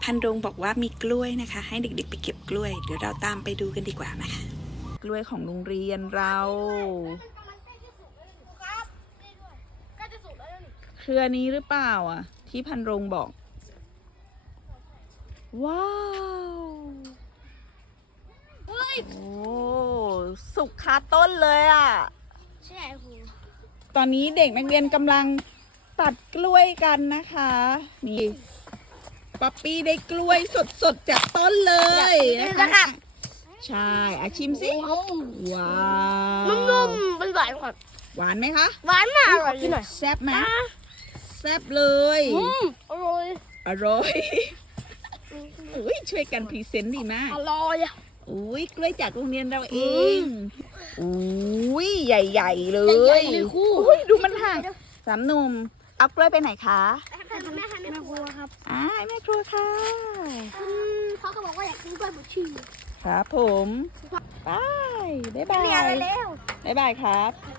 พันรงบอกว่ามีกล้วยนะคะ ให้เด็กๆไปเก็บกล้วยเดี๋ยวเราตามไปดูกันดีกว่านะคะกล้วยของโรงเรียนเราเครือนี้หรือเปล่าอ่ะที่พันรงบอกว้าวโอ้สุกคาต้นเลยอ่ะใช่ครูตอนนี้เด็กนักเรียนกำลังตัดกล้วยกันนะคะนี่ป๊อปปี้ได้กล้วยสดๆจากต้นเลยนะคะใช่ชิมสิว้าวนุ่มๆหวานก่อนหวานไหมคะหวานมากอร่อยหน่อยแซ่บไหมแซ่บเลยอร่อยอร่อยอุ้ยช่วยกันพรีเซนต์ดีมากอร่อยอุ้ยกล้วยจากโรงเรียนเราเองอุ้ยใหญ่ๆเลยอุ้ยดูมันห่างสามหนุ่มเอากล้วยไปไหนคะแม่ครัวครับแม่ครัวค่ะพ่อก็บอกว่าอยากกินกล้วยบดชีครับผมไปบ๊ายบายบ๊ายบายครับ